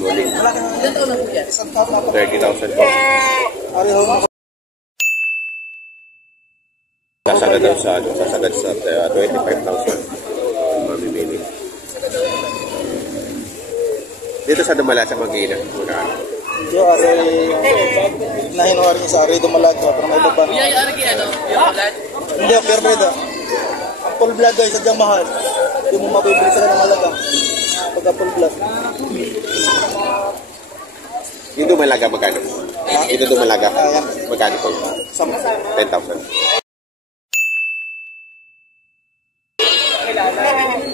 Muling. Ilan taon na po yan? 30,000 po. Sasagad daw sa 25,000. Mamimili. Dito sa Dumalag sa Magina. Yo, ari nahinuwari niya sa ari Dumalag pero may iba pa. Kuya, yung argi ano? Yung blood? Hindi, pure breed. Ang full blood guys, sadyang mahal. Hindi mo mabibili sila ng malaga. Pagka full blood. Yung Dumalaga, magkano? Yung Dumalaga, magkano po? 10,000.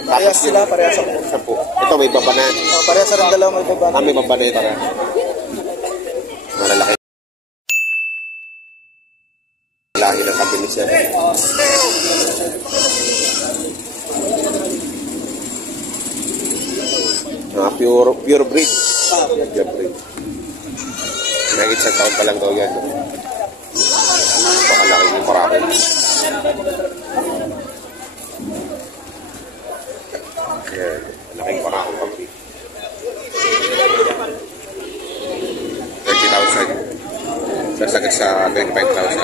Parehas sila, parehas ako. 10. Ito may baba na. Oh, parehas sa rin dalawa may baba na. May baba na ito. Malalaki. Lahi ng kabilis yan. Pure breed. Pure breed. Nagit sa taon pa lang daw yan. Pakalaki yung marami. Ayan, laking parakong kampi. 30,000. Sasagad sa 25,000.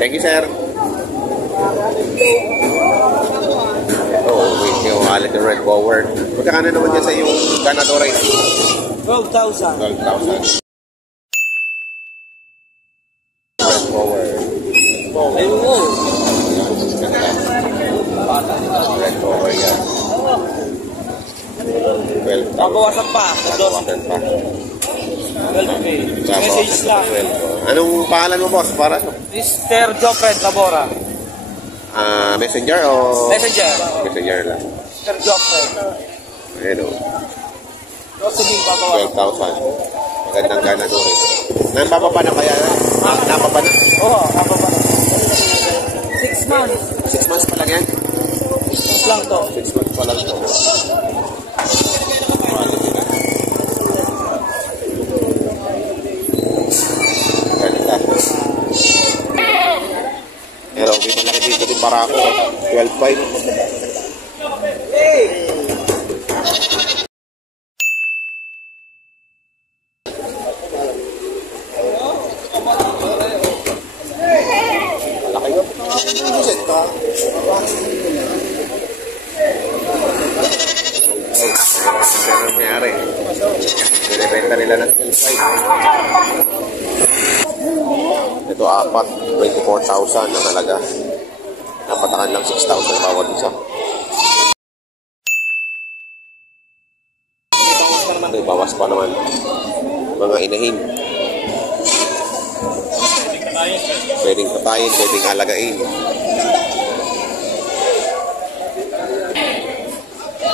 Thank you, sir. Oh, wait, yung halit yung red bower. Magkakano naman yan sa yung ganadora yun? 12,000. 12,000. Red bower. Ayun mo. Red bower yan. 12,000. Mabawasan pa. 12,000 pa. 12K. Message lang. Anong pangalan mo, boss? Para Mr. Jofred Tabora. Messenger o? Messenger. Messenger lang. Mr. Jofred. Ayan o. Sabihin babawasan. 12,000. Magandang gana doon eh. Nababa na kaya? Nababa na? Oo, nababa na. 6 months. 6 months pa lang yan? 6 months lang to. 6 months pa lang to. Ganda. Pero okay na lang dito din para ako. 12,500. Pero mayari. Binibenta nila ng 12,500. Ito 4, 24,000 ang halaga. Napatakan lang 6,000 bawat isa. Ito bawas pa naman. Mga inahin. Pwedeng patayin, pwedeng alagain.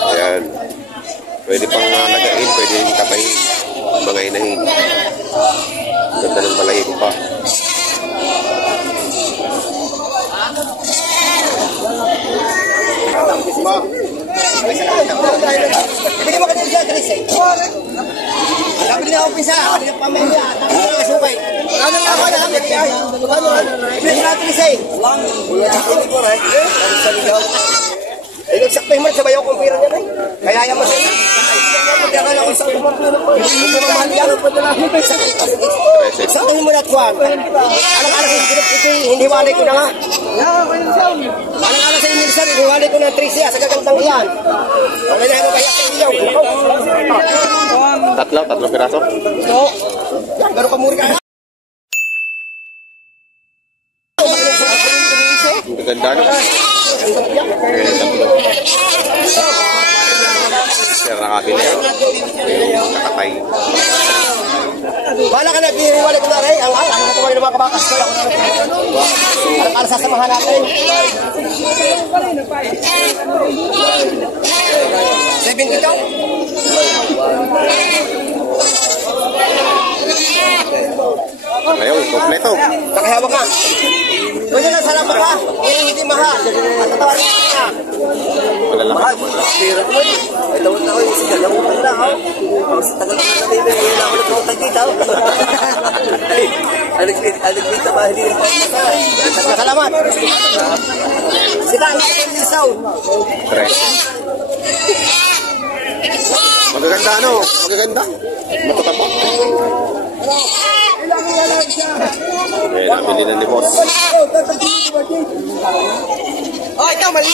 Ayan. Pwede pang alagain, pwedeng patayin. Mga inahin. Ganda ng balahig pa. Bigyan mo ka din siya, Chris eh. Alam din ako pisa, ako din ang pamilya, ako din ang kasukay. Ano nga ako na kami, Chris na Chris eh. Eh, nagsakto yung man, sabay ako kung pira niya eh. Kaya yan mo sa'yo. Kaya ka lang isang kumpiro po. Hindi ko mamahal yan. Sakto mo na tuwan. Alang-alang sa ito, hindi walay ko na nga. Alang-alang sa inilsan, hindi walay ko na 3 sa gagandang yan. Ang nalahin mo kaya sa inyo. Tatlo piraso? So, yan, gano'n ka muri ka na. Ang ganda no? Kaya tatlo. Sir, nakabili ako. Yung nakatay. Wala ka na, biniwala ko na rin. Ang ano ko ng mga kabakas ko. Alang-alang sasamahan natin. 70 daw. Ayaw, kompleto. Nakihawak ka. Pwede lang sana ka. Hindi mahal. At tatawarin ka. Malalaki. Ay, lawat na ako yung siya. Lawat na ako. Sa tagal na natin. Ngayon ako nagkakotay dito. Ay, Aligpit na mahali. Salamat. Sila ang isaw. Tres. Magaganda ano? Magaganda. Matatapa. Okay, nabili na ni boss. Oh, ito, mali.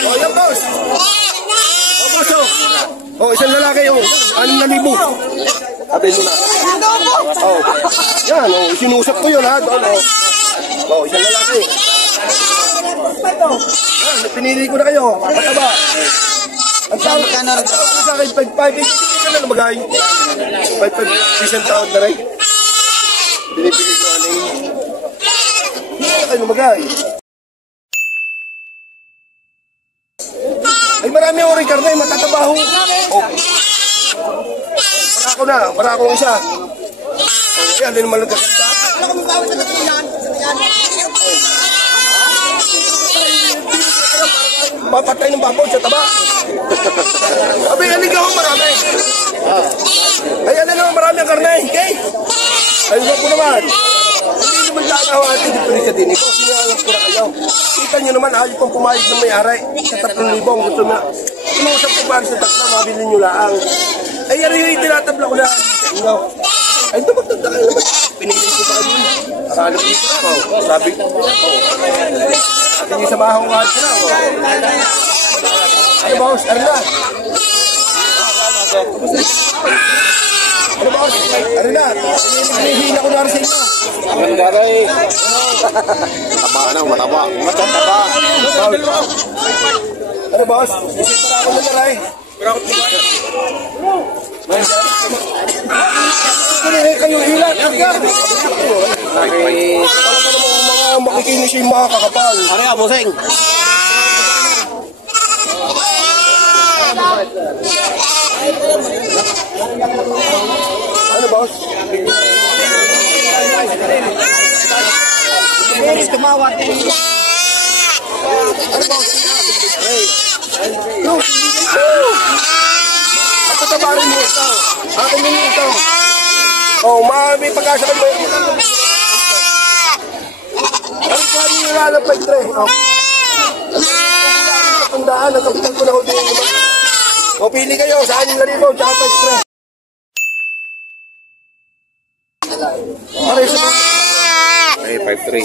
Oh, yan boss. Oh, isang lalaki yung 6,000. Sabi mo na. Oh. Yan, oh, sinusap ko yun ha. Doon, oh. Oh, isang lalaki. Yan, pinili ko na kayo. Mataba. Ang tawag ka na sa akin, 5-5. Hindi ka na lumagay. 5-5 isang tawag na rin. Binibigay ko ano yun. Hindi ka kayo lumagay. Ay, marami ako rin karne, matatabaho. Oh. Para ako isa. Ayan, din naman nagkakanta. Mapatay ng baboy sa taba. Sabi, aligaw marami. Ay, naman marami ang karne. Okay? Ayun po naman. Hindi naman lagaw ang ating dito rin sa dinig. Kasi sinawag ko na kayo. Kita nyo naman, ayaw pang pumayag ng may-ari. Sa 3,000 gusto na. Inusap ko pa sa tatlo, mabili nyo lang. Ay, yari, tinatabla ko na. Ay, ito magtanda kayo naman. Pinili ko pa kayo. Nakahanap dito na. Sabi ko. Sabi niyo sa mahong nga sila. Ano ba, boss? Ano na? Ano ba, boss? Ano na? Hinihina ko na rin sa inyo. Ang garay. Taba na, mataba. Matataba. Ano, boss? Para ako na rin. Para ako na rin. Kayo hilat. Talaga namang mga makikinis yung mga kakapal. Ano nga, boseng? Ano, boss? Tumawat. Ano, boss? Ako tabarin mo ito. Akin mo ito. Oh, may pagkasakal mo. Ang kaya yung lalap na ito. Ang daan, ang kapital ko na ho din. O, pili kayo sa 6,000 tsaka pa ito. Ay, 5-3.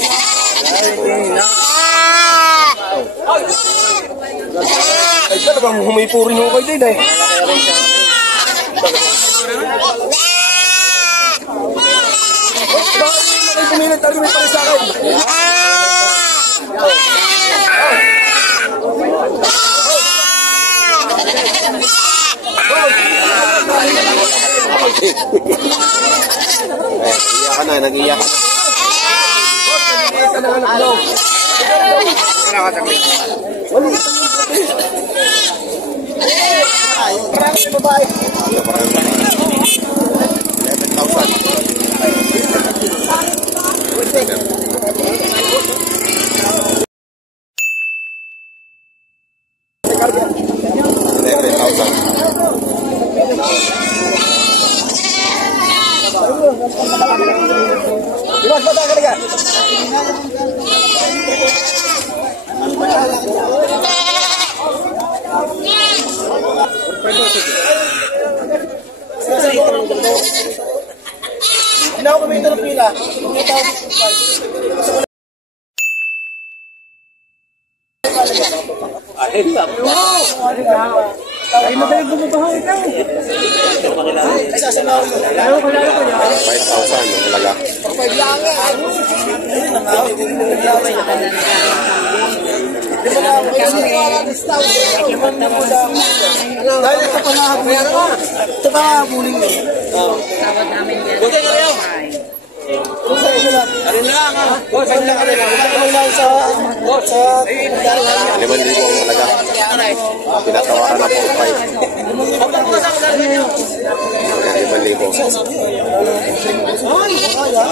Ay, talagang humipurin ho kayo din eh. Bakit pumilit talaga may pala sa akin? Nag-iyak ka na, nag-iyak ka. Ito na anak mo. Maraming babae. 11,000. Dimas, bata ka liga. Hindi ako kumita ng pila. Ay, madaling bumubahay ka. Ay, sasalaw. 5,000 ang talaga. Dahil ito pa nakabuling. Ito pa nakabuling eh. Tawad namin yan. Buti ka rin. Ano lang ha? Huwag lang ka rin. Huwag lang sa... 5,000 ang talaga. Pinatawaran na po 5. 5,000.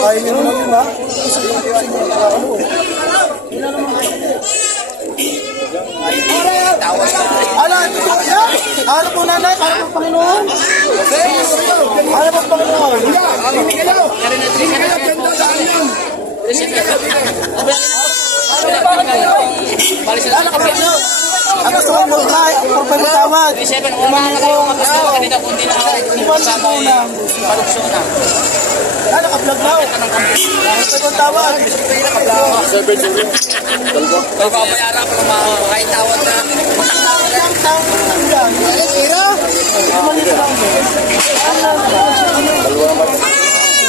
Kain nyo naman yun, ha? Ala, ito po siya? Ano po nanay? Ano po Panginoon? Ano po Panginoon? Ano sa mga mulkay? Ang pagpapatawad. Ano ka-vlog now? Ang pagpapatawad. Babayaran ko ng kahit tawad na.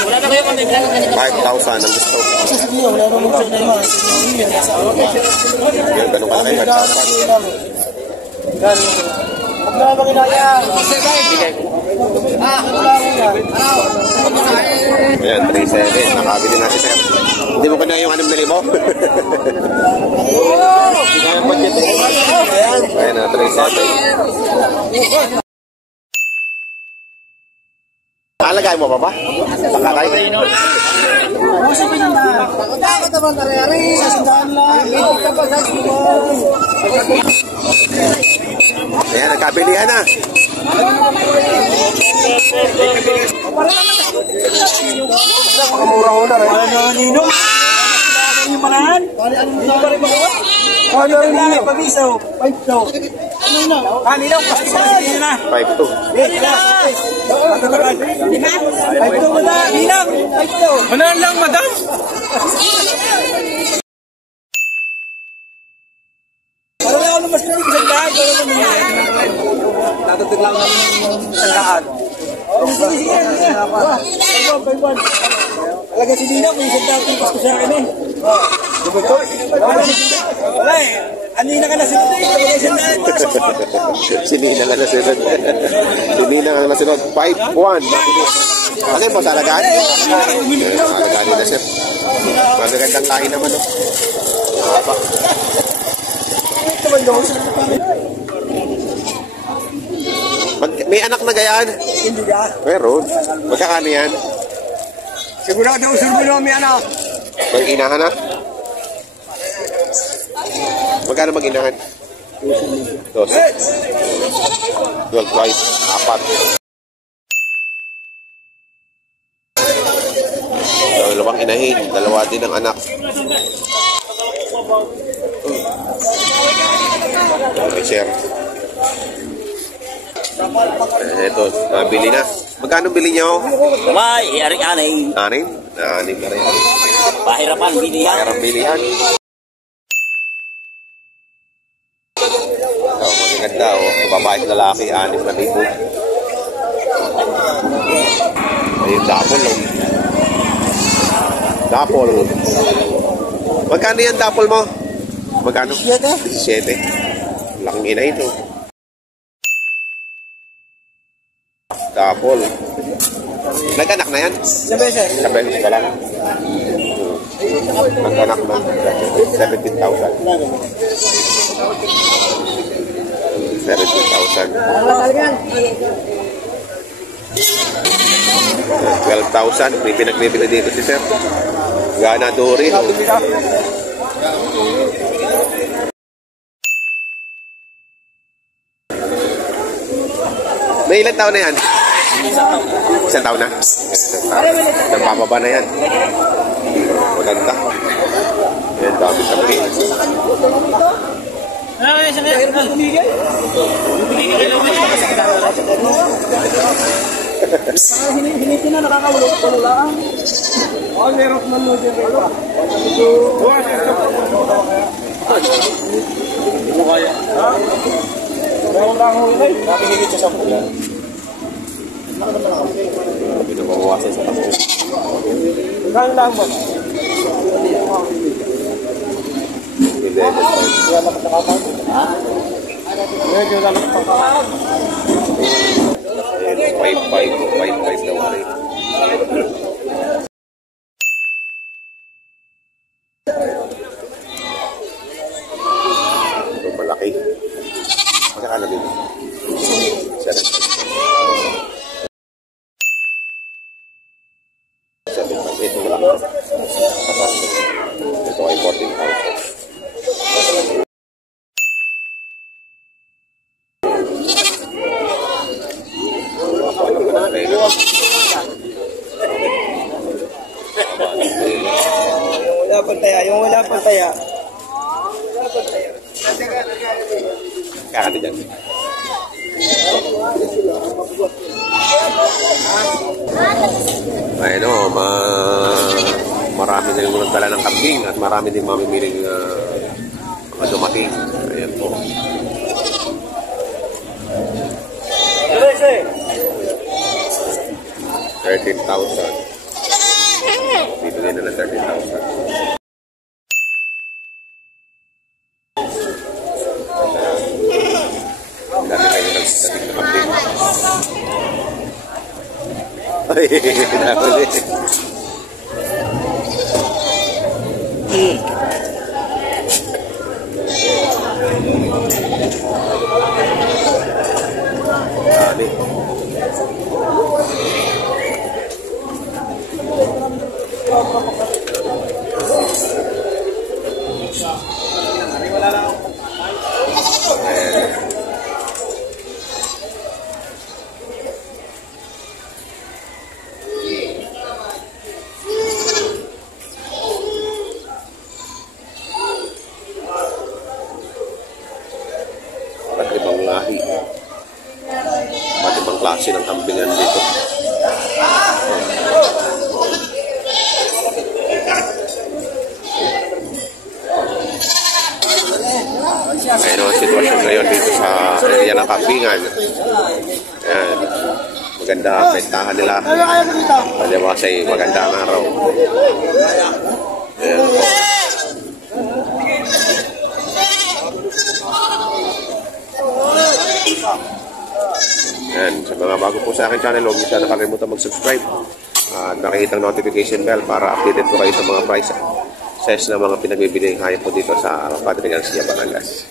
Wala na kayo kung may bilang ganito. 5,000 ang gusto. Sige, wala naman siya na naman. Yan, ganun ka kay 5,000. Huwag na naman kinaya. Ayan, 3,700. Nakabili na si sir. Hindi mo kanya yung 6,000? Ayan, budget eh. Ayan na, 3,700. Alagay mo pa ba? Pakakay. Ayan, nagkabilihan na. Mura ko na rin. Ninong? Yung manahan? Ano rin ninong? Pabisaw. 5,000. Ninong, pasisasin na. 5,200. 5,200 mo na. Ninong, 5,200. Manahan lang, madam. Parang ako naman mas isang daan. Tatagdag lang ng isang daan. Sige, sige. Talaga si Ninong, may isang daan ko sa akin eh. Wala eh. Anina ka na sinunod eh. Talaga isang daan. Sinina ka na sunod. Sinina ka na sunod. 5,100. Ano yun po, sa alagaan? Alagaan nila, sir. Magagandang kain naman, no? May anak na gayaan? Hindi ka. Meron. Magkakano yan? Sigurado usul mo naman may anak. Mag-inahan na? Magkano mag-inahan? 12. 12 twice. 4. Dalawang inahin. Dalawa din ang anak. Okay, sir. Ito, nabili na. Magkano bili niyo? May, iari-anay. 6? 6 na rin. Pahirapan, bilihan. Mayroong bilihan. Maganda, babae at lalaki, 6,000. Ayun, dapol, oh. Dapol. Magkano yan dapol mo? Magkano? 7. Laking ina ito. Dapol. Nag-anak na yan? Sa beses. Sa beses pa lang. Nag-anak na. 17,000. 17,000. 12,000. May pinagbibili dito si sir. Gana Dori. May ilang taon na yan? Isang taon na? Nagpapaba na yan. Maganda. Yan, dami sa pin. Hiniti na nakakawala. Meron man mo dyan. Hindi mo kaya. Meron lang ako yun. Nakikigit siya sa pulan. Pinabawasan sa tapo. Kaya lang ba? Hindi. Medyo lang pagkakawala. 5,500 daw rin. Ito malaki. Magkakano din? 7. Ito malaki. yan. Ayun o, marami na yung nagdala ng kambing at marami din mamimiling mga dumating. Ayan po. $13,000. Dito din na ng $13,000. Dami kayo nagdating na kambing. Ay, nakuli. Dami. Ibang lahi. Ba't ibang klase ng kambingan dito? Ayun ang sitwasyon ngayon dito sa area ng kambingan. Ayan. Maganda ang pentahan nila. Paliwas ay maganda ang araw. Ayan po. Yan, sa mga bago po sa akin channel, huwag niyo sana nakalimutan mag-subscribe at nakikita ang notification bell para updated po kayo sa mga prices ng mga pinagbibili kaya po dito sa Padre Garcia, Batangas.